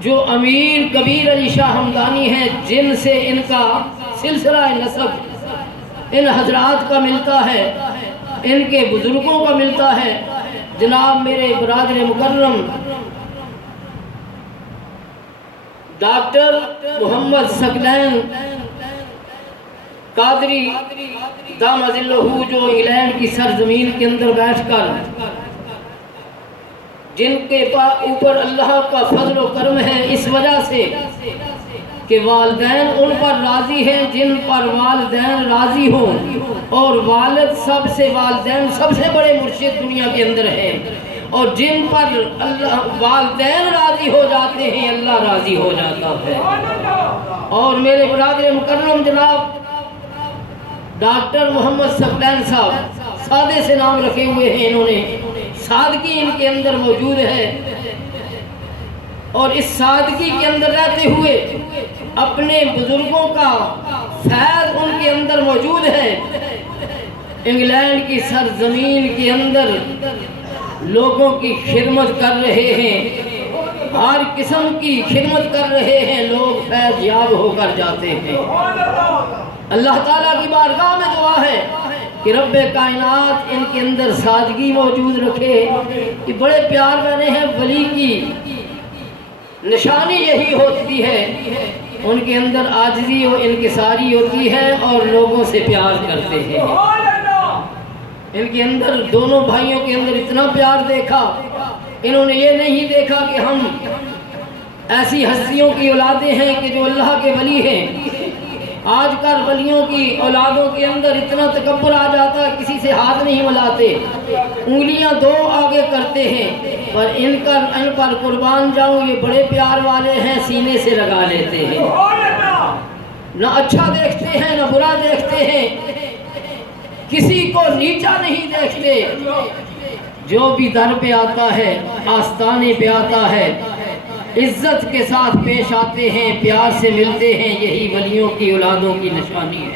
جو امیر کبیر علی شاہ ہمدانی ہیں، جن سے ان کا سلسلہ نسب ان حضرات کا ملتا ہے، ان کے بزرگوں کا ملتا ہے، جناب میرے برادر مکرم ڈاکٹر محمد ثقلین قادری دامہ ظلہ، جو انگلینڈ کی سرزمین کے اندر بیٹھ کر جن کے اوپر اللہ کا فضل و کرم ہے، اس وجہ سے کہ والدین ان پر راضی ہیں، جن پر والدین راضی ہوں، اور والد والدین سب سے بڑے مرشد دنیا کے اندر ہیں، اور جن پر والدین راضی ہو جاتے ہیں اللہ راضی ہو جاتا ہے۔ اور میرے برادر مکرم جناب ڈاکٹر محمد ثقلین صاحب سادے سے نام رکھے ہوئے ہیں، انہوں نے سادگی ان کے اندر موجود ہے، اور اس سادگی کے اندر رہتے ہوئے اپنے بزرگوں کا فیض ان کے اندر موجود ہے۔ انگلینڈ کی سرزمین کے اندر لوگوں کی خدمت کر رہے ہیں، ہر قسم کی خدمت کر رہے ہیں، لوگ فیض یاب ہو کر جاتے ہیں۔ اللہ تعالیٰ کی بارگاہ میں دعا ہے کہ رب کائنات ان کے اندر سادگی موجود رکھے۔ کہ بڑے پیار والے ہیں، ولی کی نشانی یہی ہوتی ہے، ان کے اندر عاجزی و انکساری ہوتی ہے اور لوگوں سے پیار کرتے ہیں۔ ان کے اندر دونوں بھائیوں کے اندر اتنا پیار دیکھا، انہوں نے یہ نہیں دیکھا کہ ہم ایسی ہستیوں کی اولادیں ہیں کہ جو اللہ کے ولی ہیں۔ آج کل ولیوں کی اولادوں کے اندر اتنا تکبر آ جاتا ہے، کسی سے ہاتھ نہیں ملاتے، انگلیاں دو آگے کرتے ہیں، پر ان پر قربان جاؤں، یہ بڑے پیار والے ہیں، سینے سے لگا لیتے ہیں، نہ اچھا دیکھتے ہیں نہ برا دیکھتے ہیں، کسی کو نیچا نہیں دیکھتے۔ جو بھی در پہ آتا ہے، آستانے پہ آتا ہے، عزت کے ساتھ پیش آتے ہیں، پیار سے ملتے ہیں، یہی ولیوں کی اولادوں کی نشانی ہے۔